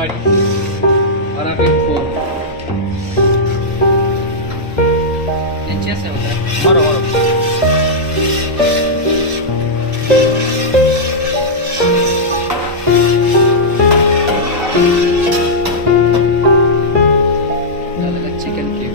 তরকারি arbic ফুল नीचे से होता है मारो मारो चिकन की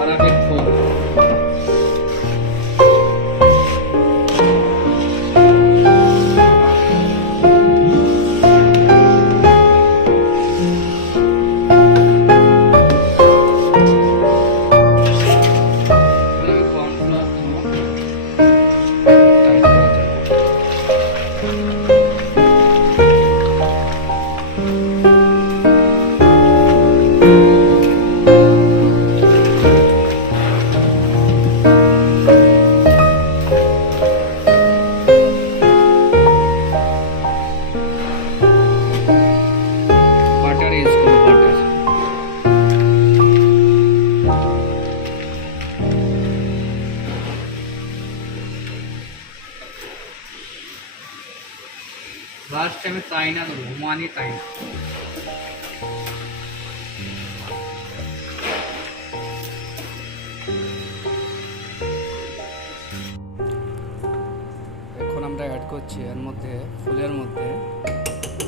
arbic full butter is good butter last time ताई ना तो घुमानी ताई এখন আমরা অ্যাড করছি এর মধ্যে ফুলের মধ্যে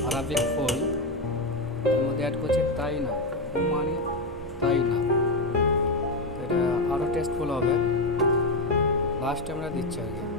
আরাবিক ফুল এর মধ্যে অ্যাড করছি তাই না ঘুমানি তাই না এটা আরও টেস্টফুল হবে লাস্টে আমরা দিচ্ছি আর কি